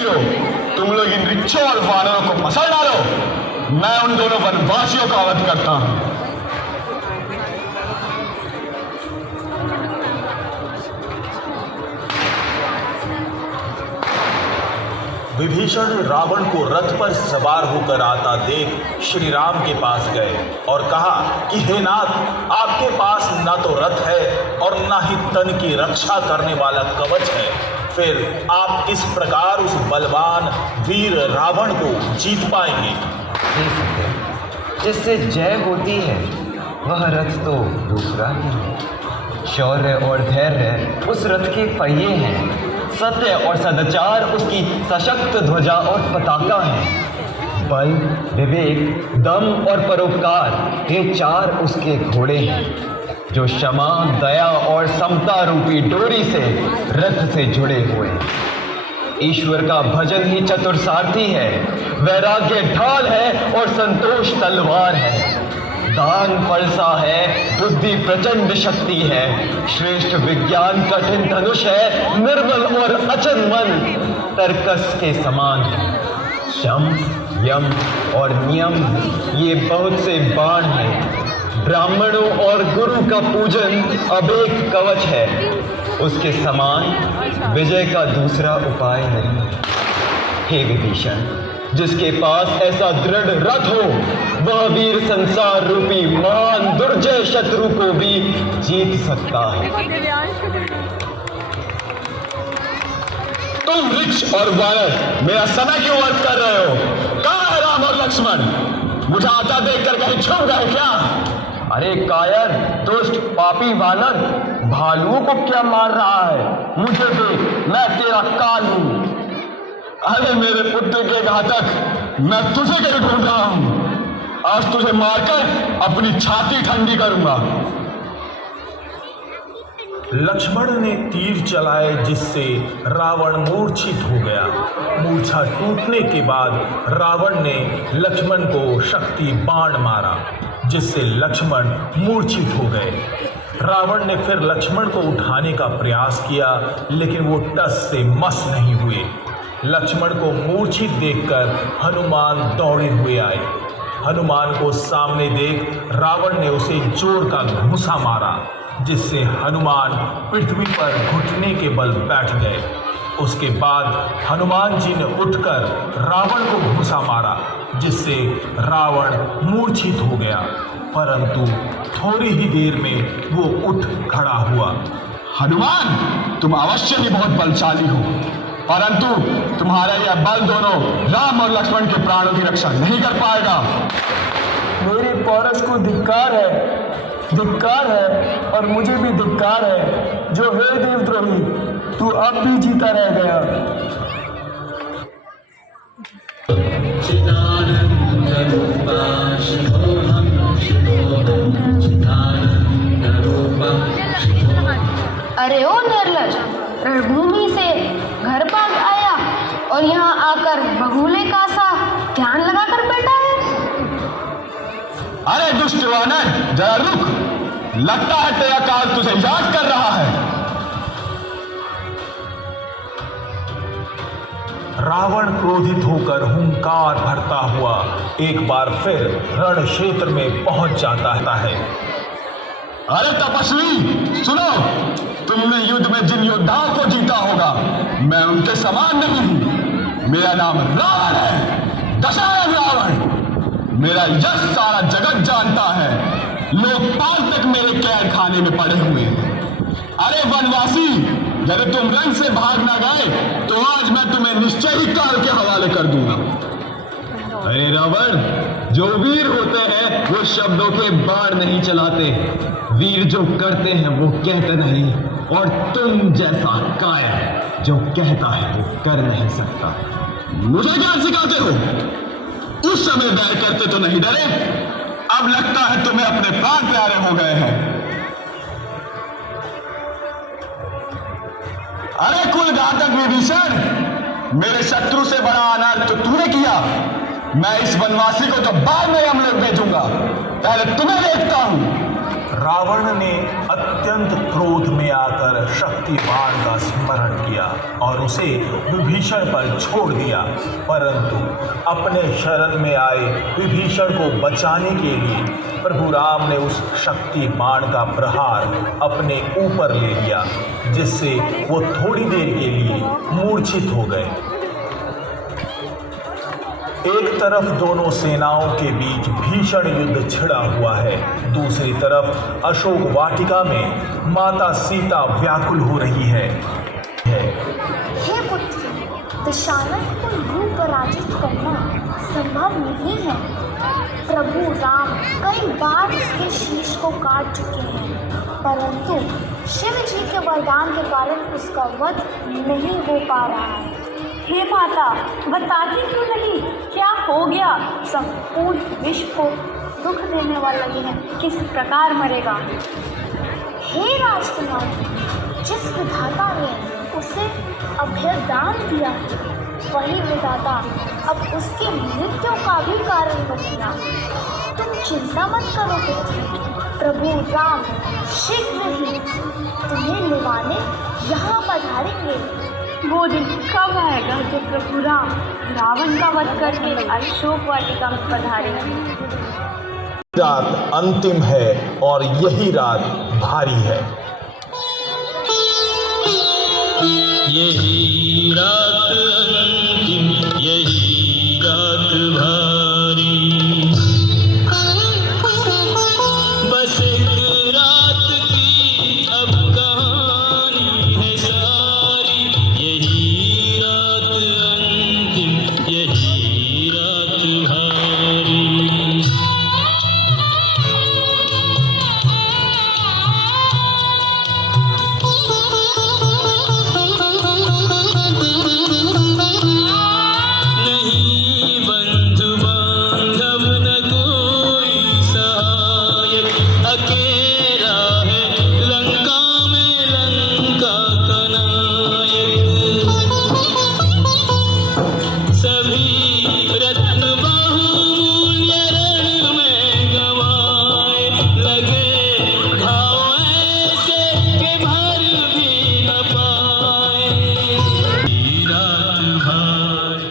वीरों, तुम लोग इन रिच्छों और वानरों को मसल डालो, मैं उन दोनों वनवासियों का वध करता हूं। विभीषण रावण को रथ पर सवार होकर आता देख श्री राम के पास गए और कहा कि हे नाथ, आपके पास ना तो रथ है और ना ही तन की रक्षा करने वाला कवच है, फिर आप किस प्रकार उस बलवान वीर रावण को जीत पाएंगे? जिससे जय होती है वह रथ तो दूसरा ही है। शौर्य और धैर्य उस रथ के पहिए हैं, सत्य और सदाचार उसकी सशक्त ध्वजा और पताका है। बल, विवेक, दम और परोपकार ये चार उसके घोड़े हैं, जो क्षमा, दया और समता रूपी डोरी से रथ से जुड़े हुए हैं। ईश्वर का भजन ही चतुर सारथी है, वैराग्य ढाल है और संतोष तलवार है। दान फलसा है, बुद्धि प्रचंड शक्ति है, श्रेष्ठ विज्ञान कठिन धनुष है, निर्मल और अचल मन तरकस के समान है। शम, यम और नियम ये बहुत से बाण हैं। ब्राह्मणों और गुरु का पूजन अब एक कवच है, उसके समान विजय का दूसरा उपाय नहीं। हे विभीषण, जिसके पास ऐसा दृढ़ रथ हो वह वीर संसार रूपी महान दुर्जय शत्रु को भी जीत सकता है। तुम वृक्ष और वानर मेरा समय क्यों व्यर्थ कर रहे हो? कहाँ है राम और लक्ष्मण? मुझे आता देखकर कहीं छुप गए क्या? अरे कायर, दुष्ट, पापी वानर, भालुओं को क्या मार रहा है? मुझे देख, मैं तेरा काल हूं। अरे मेरे पुत्र के घातक, मैं तुझे कहीं ढूंढ रहा हूं। आज तुझे मारकर अपनी छाती ठंडी करूंगा। लक्ष्मण ने तीर चलाए जिससे रावण मूर्छित हो गया। मूर्छा टूटने के बाद रावण ने लक्ष्मण को शक्ति बाण मारा जिससे लक्ष्मण मूर्छित हो गए। रावण ने फिर लक्ष्मण को उठाने का प्रयास किया लेकिन वो टस से मस नहीं हुए। लक्ष्मण को मूर्छित देखकर हनुमान दौड़े हुए आए। हनुमान को सामने देख रावण ने उसे जोर का घूंसा मारा जिससे हनुमान पृथ्वी पर घुटने के बल बैठ गए। उसके बाद हनुमान जी ने उठकर रावण को घूंसा मारा जिससे रावण मूर्छित हो गया, परंतु थोड़ी ही देर में वो उठ खड़ा हुआ। हनुमान, तुम अवश्य ही बहुत बलशाली हो, परंतु तुम्हारा यह बल दोनों राम और लक्ष्मण के प्राणों की रक्षा नहीं कर पाएगा। मेरे पौरुष को धिक्कार है और मुझे भी धिक्कार है जो हे देवद्रोही, तू अब भी जीता रह गया। अरे ओ निर्लज, रणभूमि से घर भाग आया और यहाँ आकर बगुले का सा ध्यान लगाकर बैठा है। अरे दुष्ट वानर, जरा रुक, लगता है तेरा काल तुझे याद कर रहा है। रावण क्रोधित होकर हुंकार भरता हुआ एक बार फिर रण क्षेत्र में पहुंच जाता है। अरे तपस्वी सुनो, तुमने युद्ध में जिन योद्धाओं को जीता होगा मैं उनके समान नहीं हूं। मेरा नाम रावण है, दशरथ रावण। मेरा यश सारा जगत जानता है, लोकपाल तक मेरे कैद खाने में पड़े हुए हैं। अरे वनवासी, यदि तुम रंग से भाग ना गए तो आज मैं तुम्हें निश्चय ही काल के हवाले कर दूंगा। अरे रावण, जो वीर होते हैं वो शब्दों के बाण नहीं चलाते, वीर जो करते हैं वो कहते नहीं, और तुम जैसा कायर जो कहता है वो कर नहीं सकता। मुझे क्या सिखाते हो? उस समय बैर करते तो नहीं डरे, अब लगता है तुम्हें अपने प्राण प्यारे हो गए हैं। अरे कुल घातक विभीषण, मेरे शत्रु से बड़ा अनर्थ तो तूने किया। मैं इस वनवासी को तो बाद में हम लोग भेजूंगा, पहले तुम्हें देखता हूं। रावण ने अत्यंत क्रोध में आकर शक्ति बाण का स्मरण किया और उसे विभीषण पर छोड़ दिया, परंतु अपने शरण में आए विभीषण को बचाने के लिए प्रभु राम ने उस शक्ति बाण का प्रहार अपने ऊपर ले लिया, जिससे वो थोड़ी देर के लिए मूर्छित हो गए। एक तरफ दोनों सेनाओं के बीच भीषण युद्ध छिड़ा हुआ है, दूसरी तरफ अशोक वाटिका में माता सीता व्याकुल हो रही है। हे पुत्र, दशानन को यूं पराजित करना संभव नहीं है। प्रभु राम कई बार उसके शीश को काट चुके हैं, परंतु शिव जी के वरदान के कारण उसका वध नहीं हो पा रहा है। हे माता, बताती क्यों नहीं, क्या हो गया? संपूर्ण विश्व को दुख देने वाला यह किस प्रकार मरेगा? हे राजकुमार, जिस विधाता ने उसे अभयदान दिया, वही विधाता अब उसके मृत्यु का भी कारण बनेगा। तुम चिंता मत करो पुत्र, प्रभु राम शीघ्र ही तुम्हें निभाने यहाँ पधारेंगे। वो दिन कब आएगा जब प्रभु राम रावण का वध करके अशोक वाटिका में पधारेंगे? रात अंतिम है और यही रात भारी है। यही रात अंतिम, यही रात भारी, बस एक रात की अब कहानी है सारी। यही रात अंतिम, यही रात भारी। नहीं बंधु बांधव न कोई सहायक, अकेला है लंका में लंका का नायक। सभी रत्न बहुमूल्य रण में गंवाए, लगे घाव ऐसे के भर भी न पाए। रात भारी।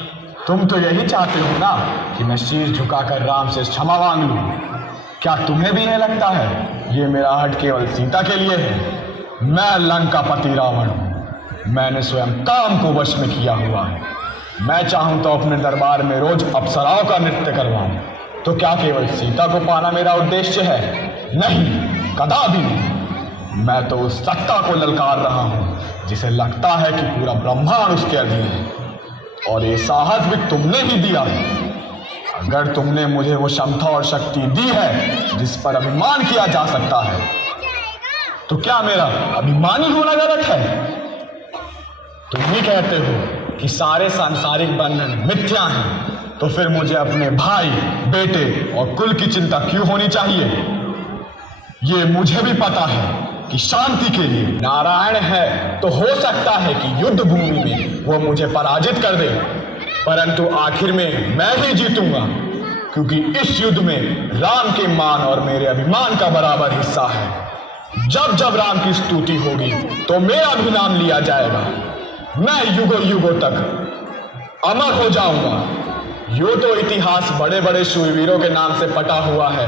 तुम तो यही चाहते हो ना कि मैं शीश झुकाकर राम से क्षमा मांग लूं। क्या तुम्हें भी यह लगता है ये मेरा हट केवल सीता के लिए है? मैं लंकापति रावण हूं। मैंने स्वयं काम को वश में किया हुआ है। मैं चाहूं तो अपने दरबार में रोज अप्सराओं का नृत्य करवाऊं। तो क्या केवल सीता को पाना मेरा उद्देश्य है? नहीं, कदापि नहीं। मैं तो उस सत्ता को ललकार रहा हूं जिसे लगता है कि पूरा ब्रह्मांड उसके अधीन है, और ये साहस भी तुमने ही दिया है। अगर तुमने मुझे वो क्षमता और शक्ति दी है जिस पर अभिमान किया जा सकता है, तो क्या मेरा अभिमानी होना गलत है? तुम ही कहते हो कि सारे सांसारिक बंधन मिथ्या हैं, तो फिर मुझे अपने भाई, बेटे और कुल की चिंता क्यों होनी चाहिए? ये मुझे भी पता है कि शांति के लिए नारायण है, तो हो सकता है कि युद्ध भूमि में वो मुझे पराजित कर दे, परंतु आखिर में मैं ही जीतूंगा, क्योंकि इस युद्ध में राम के मान और मेरे अभिमान का बराबर हिस्सा है। जब जब राम की स्तुति होगी तो मेरा भी नाम लिया जाएगा। मैं युगों युगों तक अमर हो जाऊंगा। यूं तो इतिहास बड़े बड़े शूरवीरों के नाम से पटा हुआ है,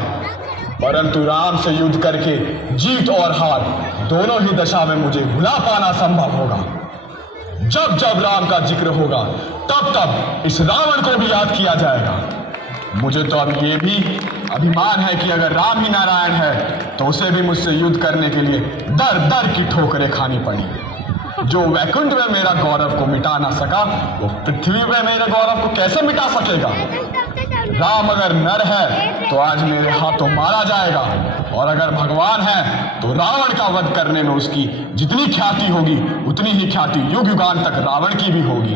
परंतु राम से युद्ध करके जीत और हार दोनों ही दशा में मुझे भुला पाना संभव होगा। जब जब राम का जिक्र होगा तब तब इस रावण को भी याद किया जाएगा। मुझे तो अब ये भी अभिमान है कि अगर राम ही नारायण है तो उसे भी मुझसे युद्ध करने के लिए दर दर की ठोकरें खानी पड़ी। जो वैकुंठ में मेरा गौरव को मिटा ना सका, वो पृथ्वी में मेरे गौरव को कैसे मिटा सकेगा? राम अगर नर है तो आज मेरे हाथों मारा जाएगा, और अगर भगवान है तो रावण का वध करने में उसकी जितनी ख्याति होगी उतनी ही ख्याति युग युगान तक रावण की भी होगी।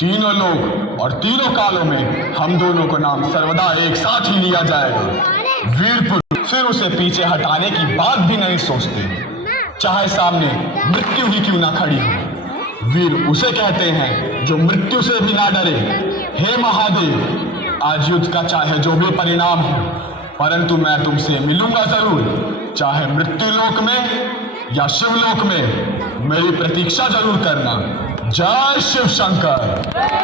तीनों लोग और तीनों कालों में हम दोनों को नाम सर्वदा एक साथ ही लिया जाएगा। वीर पुरुष फिर उसे पीछे हटाने की बात भी नहीं सोचते, चाहे सामने मृत्यु ही क्यों ना खड़ी हो। वीर उसे कहते हैं जो मृत्यु से भी ना डरे। हे महादेव, आज युद्ध का चाहे जो भी परिणाम हो, परंतु मैं तुमसे मिलूंगा जरूर। चाहे मृत्यु लोक में या शिवलोक में मेरी प्रतीक्षा जरूर करना। जय शिव शंकर।